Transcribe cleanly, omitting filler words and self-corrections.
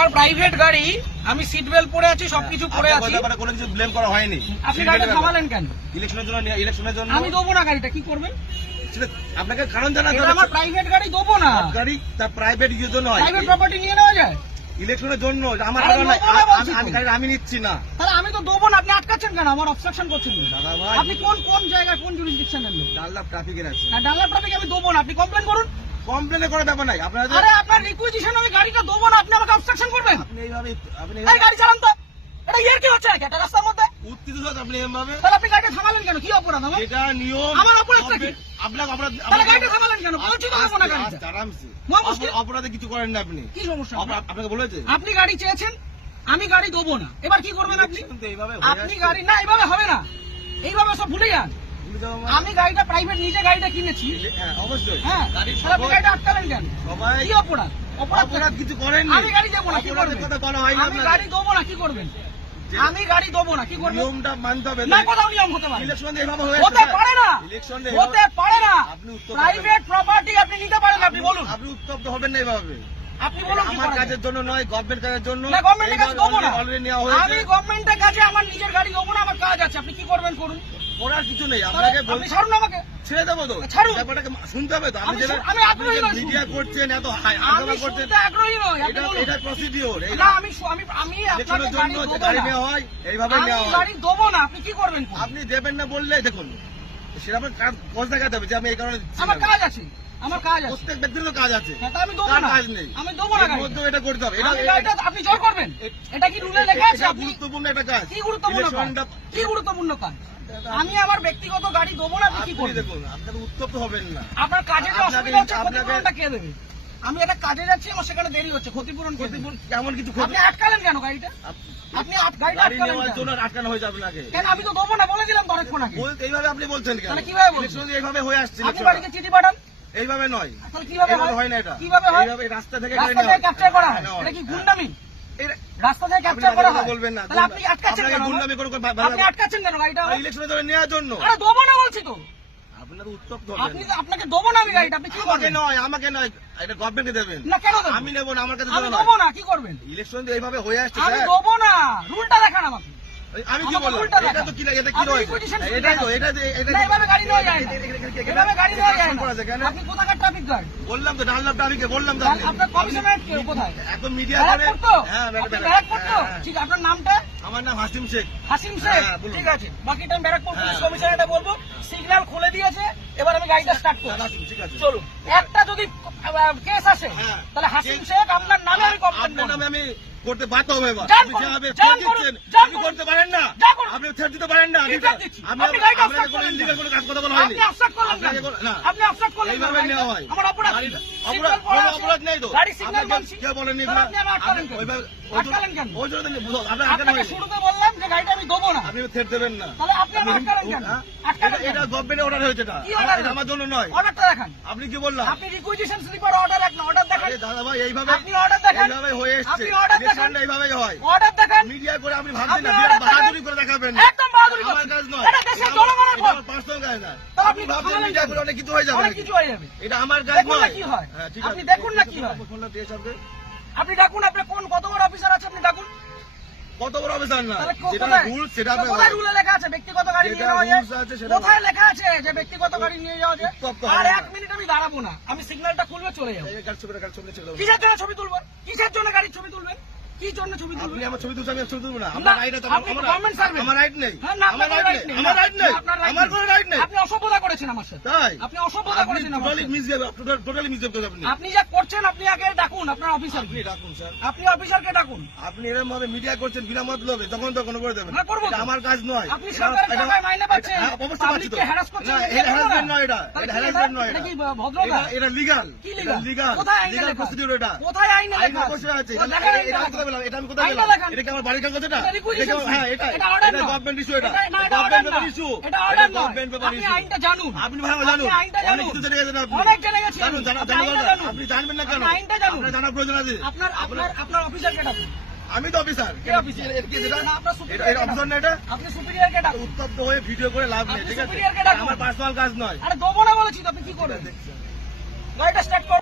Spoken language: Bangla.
আমার প্রাইভেট গাড়ি, আমি সিট বেল্ট পরে আছি, সবকিছু পরে আছি, কোনো কিছু ব্লেম করা হয়নি। আপনি গাড়িটা থামালেন কেন? ইলেকশনের জন্য আমি দেবো না গাড়িটা, কি করবেন? আপনাকে কারণ জানা এটা আমার প্রাইভেট গাড়ি, দেবো না। গাড়ি তার প্রাইভেট ইউজের জন্য হয়, প্রাইভেট প্রপার্টি নিয়ে নেওয়া যায় ইলেকশনের জন্য। আমার আরে কারণ নাই, দেবো না বলছি তো। আমি গাড়ি আমি নিচ্ছি না। তাহলে আমি তো দেবো না, আপনি আটকাচ্ছেন কেন? আমার অবস্ট্রাকশন করছেন কেন? দাদা ভাই, আপনি কোন জায়গায়, কোন জুরিসডিকশনের লোক? ডাল্লাভ ট্রাফিকের আছে। ডানলাপ ট্রাফিক আমি দেবো না, আপনি কমপ্লেন করুন। কমপ্লেন করার ব্যাপার নাই আপনাদের। আরে আপনার রিকুইজিশন আমি গাড়িটা দেবো না, আপনি আমাকে অবস্ট্রাকশন করবেন? আপনি এই গাড়ি চালান তো, এটা ইয়ার কি হচ্ছে নাকি একটা রাস্তার মধ্যে? উত্তেজিত হচ্ছেন আপনি এভাবে। তাহলে আপনি গাড়িটা থামালেন কেন? কি অপরাধ আমার? এটা নিয়ম। আমার অপরাধটা কি? আপনাকে অপরাধ, তাহলে গাড়িটা থামালেন কেন? বলছি তো দেবো না গাড়িটা। আরামসে। মহা মুশকিল। অপরাধে কিছু করেন না আপনি। কি সমস্যা? আপনাকে বলেছে আপনি গাড়ি চেয়েছেন, আমি গাড়ি দেবো না, এবার কি করবেন আপনি? কিন্তু এইভাবে আপনি গাড়ি না, এইভাবে হবে না, এইভাবে সব ভুলে যান। আমি গাড়িটা প্রাইভেট নিজে গাড়িটা কিনেছি, হ্যাঁ অবশ্যই। হ্যাঁ, গাড়ি তাহলে আপনি গাড়িটা আটকালেন কেন? সবাই কি অপরাধ? অপরাধ অপরাধ কিছু করেন আমি গাড়ি দেবো না, কি করবেন? কথা বলা হয়নি আমি আপনাকে। গাড়ি দেবো না, কি করবেন? আমি গাড়ি দেবো না, কি করবেন? নিয়মটা মানতে হবে। না, কোথাও নিয়ম হতে পারে? ইলেকশন এইভাবে হয়ে হতে পারে না, ইলেকশন হতে পারে না। আপনি উত্তর প্রাইভেট প্রপার্টি আপনি নিতে পারেন, আপনি বলুন, আপনি উত্তপ্ত হবেন না এইভাবে। আপনি বলুন কি আমার করা কাজের যায়? জন্য নয়, গভর্নমেন্ট কাজের জন্য। না, গভর্নমেন্টের কাছে দেবো না। অলরেডি নেওয়া আমি হয়েছে। গভর্নমেন্টের কাছে আমার নিজের গাড়ি দেবো না, আমার কাজ আছে, আপনি কি করবেন করুন। করার কিছু নেই, তাহলে আপনাকে আপনি ছাড়ুন আমাকে। ছেড়ে দেবো তো। ছাড়ুন। ব্যাপারটাকে শুনতে হবে তো। আপনি আমি যেটা আমি আগ্রহী নই, মিডিয়া করছেন, এত আমি হাঙ্গামা করছেন, শুনতে আগ্রহী নই, আপনি এটা বলুন। এটা প্রসিডিওর। না, আমি আপনাকে ইলেকশনের গাড়ি জন্য দেবো গাড়ি না। নেওয়া হয়, এইভাবে আমি নেওয়া হয়। গাড়ি দেবো না, আপনি কি করবেন করুন। আপনি দেবেন না বললে দেখুন সেটা আপনার কাজ দেখাতে হবে যে আমি এই কারণে দিচ্ছি আমার না। কাজ আছে, আমার কাজ আছে। প্রত্যেক ব্যক্তির তো কাজ আছে, হ্যাঁ, তা আমি দেবো কার না, কাজ নেই। আমি দেবো না এর গাড়িটা। মধ্যেও এটা করতে হবে। আমি গাড়িটা আপনি জোর করবেন, এটা কি রুলে লেখা আছে? এটা আপনি গুরুত্বপূর্ণ একটা কাজ। কি গুরুত্বপূর্ণ কাজ? ইলেকশনটা কি গুরুত্বপূর্ণ কাজ? আমি আমার ব্যক্তিগত গাড়ি দেবো না, আপনি কি আপনি করবেন? দেখুন, আপনাকে উত্তপ্ত হবেন না। আপনার কাজে যে আপনাকে- অসুবিধা হচ্ছে, আপনাকে- ক্ষতিপূরণটা কে দেবে? আমি একটা কাজে যাচ্ছি, আমার সেখানে দেরি হচ্ছে, ক্ষতিপূরণ কে দেবে? ক্ষতিপূরণ কেমন কিছু ক্ষতি আপনি আটকালেন কেন গাড়িটা? আপনি গাড়িটা গাড়ি আটকালেন নেওয়ার কেন? জন্য আটকানো হয়ে যাবে আপনাকে। কেন? আমি তো দেবো না বলে দিলাম তো অনেকক্ষণ আগে। এইভাবে আপনি বলছেন কেন? তাহলে কিভাবে বলছেন? ইলেকশন এইভাবে হয়ে আসছে। আপনি বাড়িতে চিঠি পাঠান, এইভাবে নয়, তাহলে কিভাবে এইভাবে হয়? হয় না এটা। কিভাবে হয়? এইভাবে রাস্তা থেকে রাস্তা থেকে ক্যাপচার করা হয়, নেওয়া এটা কি হয়। গুন্ডামি? এটা- রাস্তা থেকে আপনি ক্যাপচার করা হয়, বলবেন না। তাহলে আপনি আটকাচ্ছেন আপনাকে কেন? গুন্ডামি করে আপনি আটকাচ্ছেন কেন গাড়িটা? ইলেকশনের জন্য নেওয়ার জন্য। আরে দেবো না বলছি তো, আপনার উত্তপ্ত আপনি হবেন। আপনাকে দেবো না আমি গাড়িটা, আপনি কি আমাকে করবেন? নয়, আমাকে নয়, এটা গভর্নমেন্টকে দেবেন। না, কেন দেবো? আমি নেবো না, আমার কাছে আমি দেবো না। দেবো না, কি করবেন? ইলেকশন তো এইভাবে হয়ে আসছে আমি স্যার। দেবো না, রুলটা দেখান আমাকে। আমি কি আমাকে বললাম? উল্টা এটা দেখান। তো কি এটা কি আপনি রয়েছে? requisition এটাই তো, দেখান। এটা না, এভাবে গাড়ি নেওয়া যায় না। এভাবে গাড়ি নেওয়া যায় না। করা আছে কেন? আপনি কোথাকার ট্রাফিক গার্ড? বললাম তো ডানলাভ ট্রাফিকে বললাম তো আপনি। আপনার কমিশনারেট কোথায়? একদম মিডিয়া করে। ব্যারাকপুর তো? হ্যাঁ, আপনি ব্যারাকপুর তো? হ্যাঁ। ঠিক, আপনার নামটা? আমার নাম হাসিম শেখ। হাসিম শেখ, হ্যাঁ, বলুন। ঠিক আছে। বাকিটা আমি ব্যারাকপুর পুলিশ হ্যাঁ। কমিশনারেটে বলবো। সিগন্যাল খুলে দিয়েছে, এবার আমি গাড়িটা স্টার্ট করব। হাসিম, ঠিক আছে। চলুন। একটা যদি কেস আসে, হ্যাঁ। তাহলে হাসিম শেখ আপনার নামে আমি কমপ্লেন আপনার করব। নামে আমি করতে বাধ্য হবে এবার। যান আপনি করুন, যেভাবে যান থ্রেট করুন, দিচ্ছেন, যান আপনি করুন। করতে পারেন না। যান করুন। আপনি থ্রেট দিতে পারেন না। কি থ্রেট দিচ্ছি? আমি আপনি গাড়িটা আপনাকে obstruct কোনো করলেন ইলিগাল কেন? কোনো কাজ কথা বলা হয়নি। আপনি obstruct করলেন আপনাকে কেন? না। আপনি obstruct করলেন কেন? এইভাবে নেওয়া হয়। আমার অপরাধ কি? অপরাধ সিগন্যাল পড়া আছে। অপরাধ নেই তো। গাড়ি সিগন্যাল আপনাকে মানছি। কে বলেনি? তাহলে আপনি আমার আটকালেন কেন? ওইভাবে আটকালেন কেন? ওই জন্য আপনার আটকানো আপনাকে হয়নি। শুরুতে বললাম যে গাড়িটা আমি দেবো না। আপনি থ্রেট দেবেন না। তাহলে আপনি আমার আটকালেন কেন? হ্যাঁ? আটকালেন কেন? এটা গভর্নমেন্টের অর্ডার হয়েছে এটা। কি order? এটা আমার জন্য নয়। অর্ডারটা দেখান। আপনি কি বললাম? আপনি রিকুইজিশন স্লিপার অর্ডার এক না, অর্ডার দেখান। আরে দাদা ভাই এইভাবে আপনি অর্ডার দেখান। এইভাবে হয়ে এসেছে। আপনি order দেখান। ইলেকশনটা এইভাবেই হয়। অর্ডার দেখান। মিডিয়া করে আপনি ভাবছেন না আপনি বিরাট order দেখান। বাহাদুরি করে দেখাবেন। একদম বাহাদুরি আমার করছেন। কাজ নয়। এটা দেশের জনগণের এটা ভোট। আমার পার্সোনাল কাজ না। তাহলে আপনি ভাবছেন থামালেন মিডিয়া কেন? করে অনেক কিছু হয়ে যাবে অনেক নাকি? কিছু হয়ে যাবে। এটা আমার কাজ দেখুন না নয়। কি হয়। হ্যাঁ, ঠিক আপনি আছে। দেখুন না কি হয়। ফোনটা দিয়ে সবকে। আপনি ডাকুন, আপনার কত বড় অফিসার আছে আপনি ডাকুন। কত বড় অফিসার না তাহলে যেটা কোথায়? রুল সেটা তো কোথায় রুলে লেখা আছে ব্যক্তিগত গাড়ি নিয়ে যেটা যাওয়া যায়? rules আছে সেটা কোথায় লেখা আছে যে ব্যক্তিগত গাড়ি নিয়ে যাওয়া যায়? উত্তপ্ত আর হবে এক না। মিনিট আমি দাঁড়াবো না, আমি সিগন্যালটা খুলবে চলে যাবো। এই ছবি ছেড়ে দাও। কিসের জন্য ছবি তুলবেন? কিসের জন্য গাড়ির ছবি তুলবেন? কি জন্য ছবি আপনি তুলবেন? আমার ছবি তুলছেন, আমি ছবি তুলবো না। না, আমার রাইট আছে। আপনি government servant। আমার রাইট নেই। হ্যাঁ, না, আমার আপনার রাইট right নেই। নেই। আমার রাইট নেই। না, আপনার right আমার নেই। কোনো রাইট নেই। আপনি অসভ্যতা করেছেন আমার সাথে। তাই আপনি অসভ্যতা করেছেন আমার টোটালি সাথে। মিসবিহেভ, টোটালি মিসবিহেভ করেন আপনি। আপনি যা করছেন আপনি আগে ডাকুন আপনার অফিসার। আপনি ডাকুন স্যার। আপনি অফিসারকে ডাকুন। আপনি এরকম ভাবে মিডিয়া করছেন বিনা মতলবে, তখন তখন করে দেবেন। হ্যাঁ, করবো তো। এটা আমার কাজ নয়। আপনি সরকারের টাকায় মাইনে পাচ্ছেন, হ্যাঁ, অবশ্যই পাচ্ছি তো। পাবলিককে হ্যারাস করছেন, না, এটা এটা করবো না। harassment নয় এটা। তাহলে এটা কি harassment নয় এটা এটা। কি ভদ্রতা? এটা legal। কি এটা লিগাল? legal। কোথায় আইনে legal লেখা? procedure এটা। কোথায় আইনে আইন লেখা? অবশ্যই আছে। ও, দেখান আইনটা এটা আমি দেখান। কোথায় পেলাম? এটা আমি কোথায় আইনটা পেলাম? দেখান। এটা কি আমার বাড়ির কাগজ এটা? এটা requisition এটা কি- হ্যাঁ, এটা এটা order নয়। গভর্নমেন্ট ইস্যু এটা। না, এটা order গভর্নমেন্ট নয়। ইস্যু। এটা order নয়। গভর্নমেন্ট পেপার আপনি ইস্যু। আইনটা জানুন। আপনি ভালো জানুন। আপনি আইনটা অনেক জানুন। কিছু জেনে গেছেন আপনি। অনেক জেনে গেছি জানুন, আমি। জানা আপনি আইনটা দরকার। জানুন। আপনি জানবেন না কেন? আপনি আইনটা জানুন। আপনার জানার প্রয়োজন আছে। আপনার অফিসারকে ডাকুন। আমি তো অফিসার। কে অফিসার? এটা আপনার superior কে অফিসার না এটা? আপনি সুপিরিয়রকে ডাকুন। উত্তপ্ত হয়ে ভিডিও করে লাভ নেই, আপনি ঠিক আছে? superior কে ডাকুন। আমার পার্সোনাল কাজ নয়। আরে দেবো না বলেছি তো, আপনি কি করবেন? গাড়িটা স্টার্ট করুন।